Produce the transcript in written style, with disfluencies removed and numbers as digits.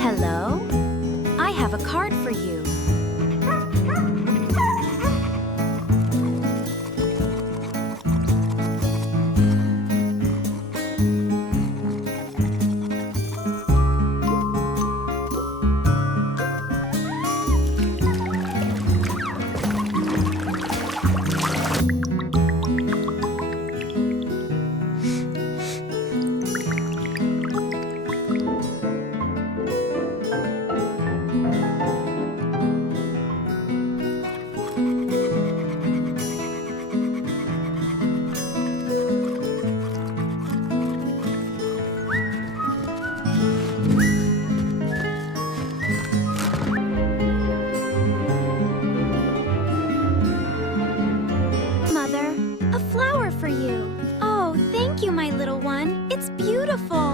Hello? I have a card for you. Mother, a flower for you. Oh, thank you, my little one. It's beautiful.